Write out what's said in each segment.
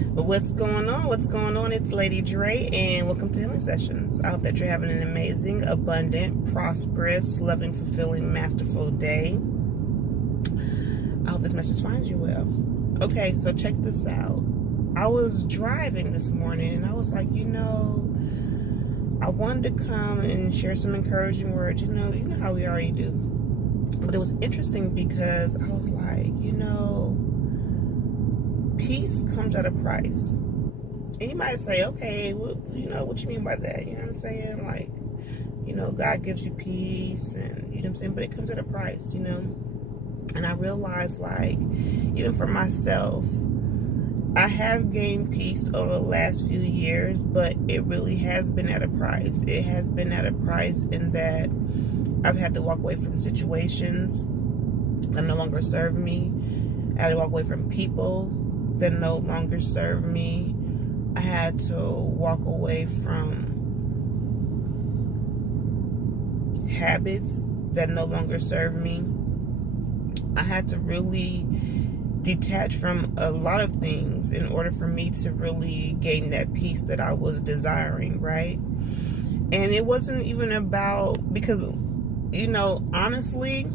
But what's going on? What's going on? It's Lady Dre, and welcome to Healing Sessions. I hope that you're having an amazing, abundant, prosperous, loving, fulfilling, masterful day. I hope this message finds you well. Okay, so check this out. I was driving this morning, and I was like, I wanted to come and share some encouraging words. You know how we already do. But it was interesting because I was like, peace comes at a price. And you might say, okay, what you mean by that? You know what I'm saying? Like, God gives you peace, and you know what I'm saying? But it comes at a price, And I realized, like, even for myself, I have gained peace over the last few years, but it really has been at a price. It has been at a price in that I've had to walk away from situations that no longer serve me. I had to walk away from people that no longer serve me. I had to walk away from habits that no longer serve me. I had to really detach from a lot of things in order for me to really gain that peace that I was desiring, right? And it wasn't even about, because, honestly,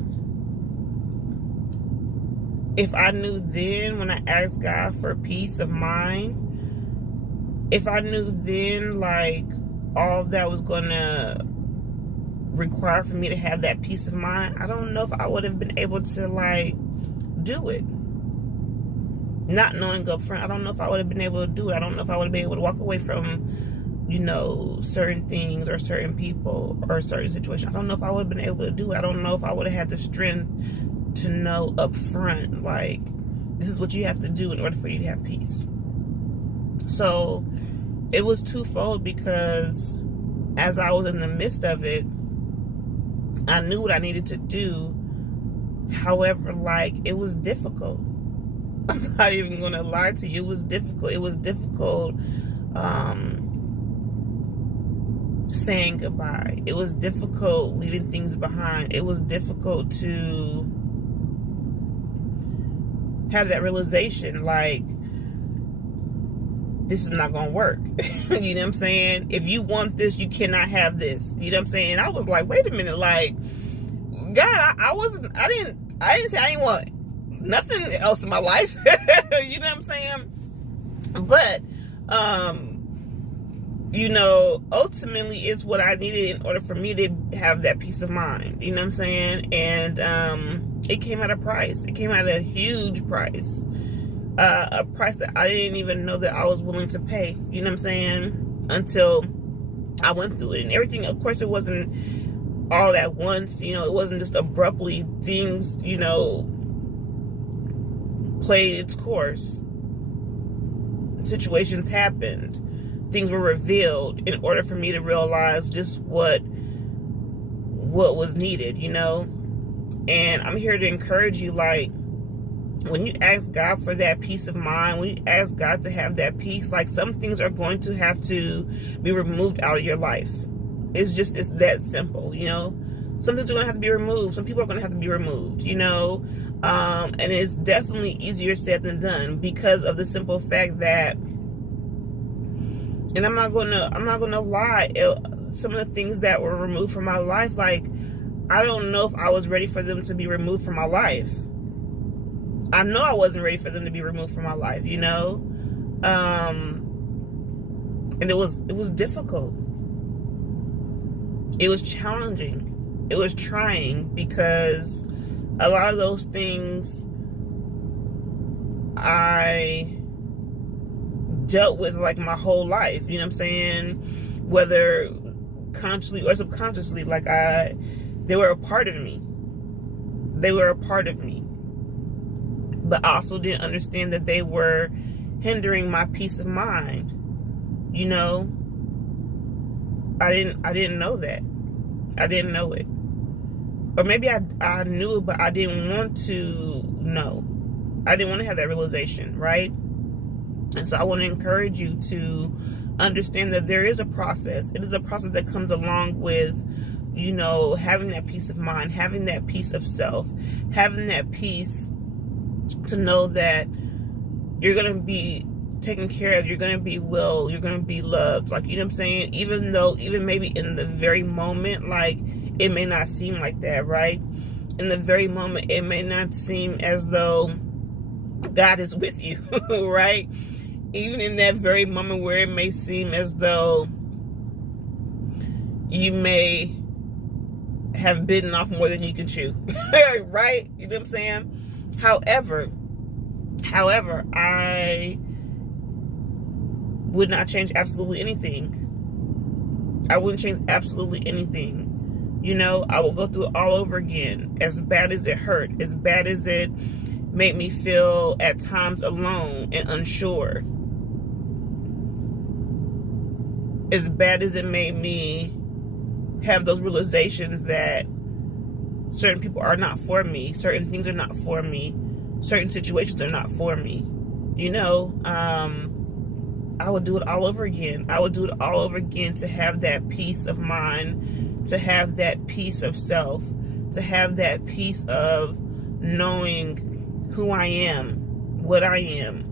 if I knew then when I asked God for peace of mind, if I knew then, like, all that was going to require for me to have that peace of mind, I don't know if I would have been able to, like, do it. Not knowing up front, I don't know if I would have been able to do it. I don't know if I would have been able to walk away from, certain things or certain people or certain situations. I don't know if I would have been able to do it. I don't know if I would have had the strength to know up front, like, this is what you have to do in order for you to have peace. So it was twofold, because as I was in the midst of it, I knew what I needed to do. However, like, it was difficult. I'm not even going to lie to you. It was difficult. It was difficult saying goodbye. It was difficult leaving things behind. It was difficult to have that realization, like, this is not going to work. You know what I'm saying? If you want this, you cannot have this. You know what I'm saying? I was like, wait a minute, like, God, I didn't say I didn't want nothing else in my life. You know what I'm saying? But, ultimately it's what I needed in order for me to have that peace of mind. You know what I'm saying? And it came at a price. It came at a huge price. A price that I didn't even know that I was willing to pay. You know what I'm saying? Until I went through it. And everything, of course, it wasn't all at once. It wasn't just abruptly. Things, played its course. Situations happened. Things were revealed in order for me to realize just what was needed, And I'm here to encourage you, like, when you ask God for that peace of mind, when you ask God to have that peace, like, some things are going to have to be removed out of your life. It's that simple, Some things are going to have to be removed. Some people are going to have to be removed, And it's definitely easier said than done, because of the simple fact that, and I'm not gonna lie, some of the things that were removed from my life, like, I don't know if I was ready for them to be removed from my life. I know I wasn't ready for them to be removed from my life, and it was difficult. It was challenging. It was trying, because a lot of those things I dealt with, like, my whole life, you know what I'm saying? Whether consciously or subconsciously, like, they were a part of me. They were a part of me. But I also didn't understand that they were hindering my peace of mind. I didn't know that. I didn't know it. Or maybe I knew it, but I didn't want to know. I didn't want to have that realization, right? And so I want to encourage you to understand that there is a process. It is a process that comes along with, having that peace of mind, having that peace of self, having that peace to know that you're going to be taken care of. You're going to be well. You're going to be loved. Like, you know what I'm saying? Even maybe in the very moment, like, it may not seem like that, right? In the very moment, it may not seem as though God is with you, right? Even in that very moment where it may seem as though you may have bitten off more than you can chew, right? You know what I'm saying? However, I would not change absolutely anything. I wouldn't change absolutely anything. You know, I will go through it all over again. As bad as it hurt, as bad as it made me feel at times alone and unsure, as bad as it made me have those realizations that certain people are not for me, certain things are not for me, certain situations are not for me, you know, I would do it all over again. I would do it all over again to have that peace of mind, to have that peace of self, to have that peace of knowing who I am, what I am.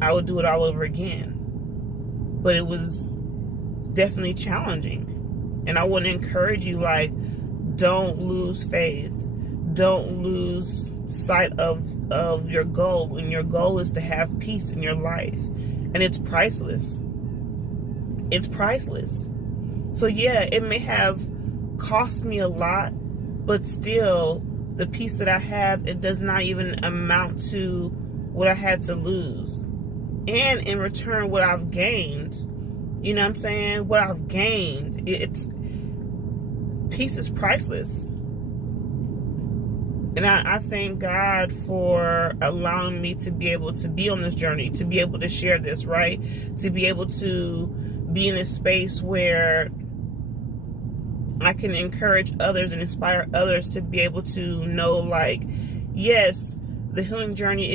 I would do it all over again. But it was definitely challenging. And I want to encourage you, like, don't lose faith. Don't lose sight of your goal. And your goal is to have peace in your life. And it's priceless. It's priceless. So yeah, it may have cost me a lot, but still, the peace that I have, it does not even amount to what I had to lose. And in return, what I've gained, you know what I'm saying? What I've gained, peace is priceless. And I thank God for allowing me to be able to be on this journey, to be able to share this, right? To be able to be in a space where I can encourage others and inspire others to be able to know, like, yes, the healing journey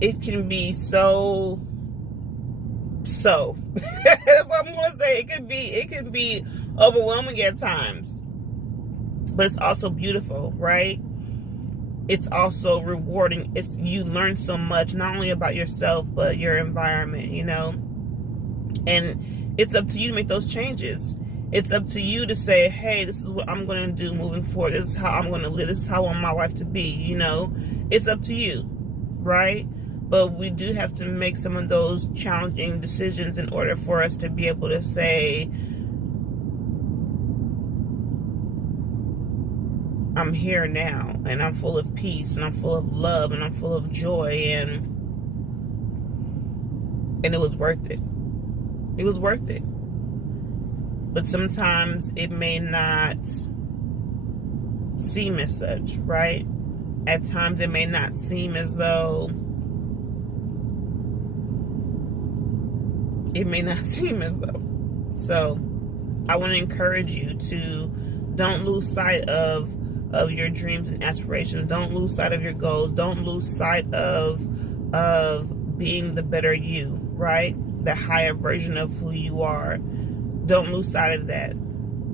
it can be so that's what I'm gonna say. It can be overwhelming at times, but it's also beautiful, right? It's also rewarding. You learn so much, not only about yourself but your environment, you know. And it's up to you to make those changes. It's up to you to say, hey, this is what I'm going to do moving forward. This is how I'm going to live. This is how I want my life to be, you know. It's up to you, right? But we do have to make some of those challenging decisions in order for us to be able to say, I'm here now, and I'm full of peace, and I'm full of love, and I'm full of joy, and it was worth it. It was worth it. But sometimes it may not seem as such, right? At times it may not seem as though So I want to encourage you to don't lose sight of your dreams and aspirations. Don't lose sight of your goals. Don't lose sight of being the better you, right? The higher version of who you are. Don't lose sight of that,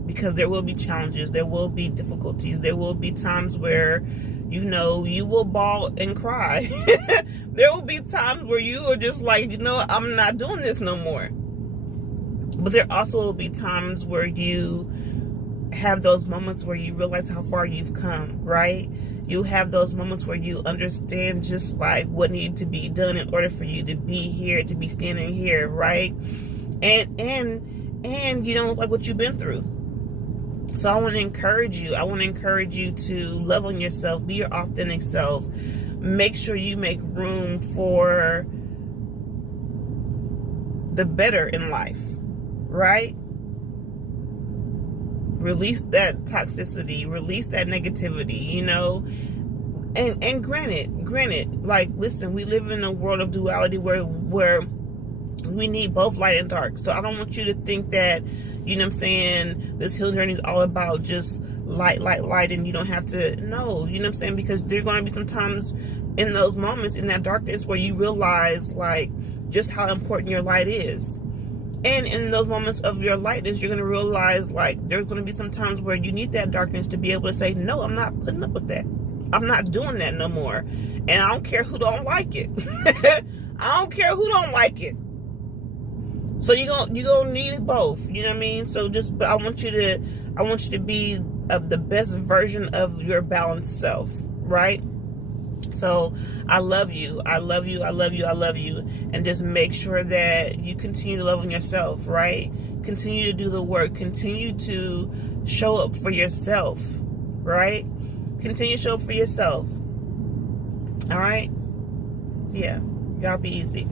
because there will be challenges. There will be difficulties. There will be times where, you know, you will bawl and cry. There will be times where you are just like, you know, I'm not doing this no more. But there also will be times where you have those moments where you realize how far you've come, right? You have those moments where you understand just like what needed to be done in order for you to be here, to be standing here, right? And you don't look like what you've been through. So I want to encourage you. I want to encourage you to love on yourself, be your authentic self. Make sure you make room for the better in life, right? Release that toxicity, release that negativity, you know. And granted, like, listen, we live in a world of duality where we need both light and dark. So I don't want you to think that, you know what I'm saying, this healing journey is all about just light, and you don't have to, no, you know what I'm saying, because there are going to be some times in those moments, in that darkness, where you realize, like, just how important your light is. And in those moments of your lightness, you're going to realize, like, there's going to be some times where you need that darkness to be able to say, no, I'm not putting up with that. I'm not doing that no more. And I don't care who don't like it. I don't care who don't like it. So you gonna need both. You know what I mean? So but I want you to be the best version of your balanced self, right? So I love you. I love you. I love you. I love you. And just make sure that you continue to love on yourself, right? Continue to do the work. Continue to show up for yourself, right? Continue to show up for yourself. All right? Yeah. Y'all be easy.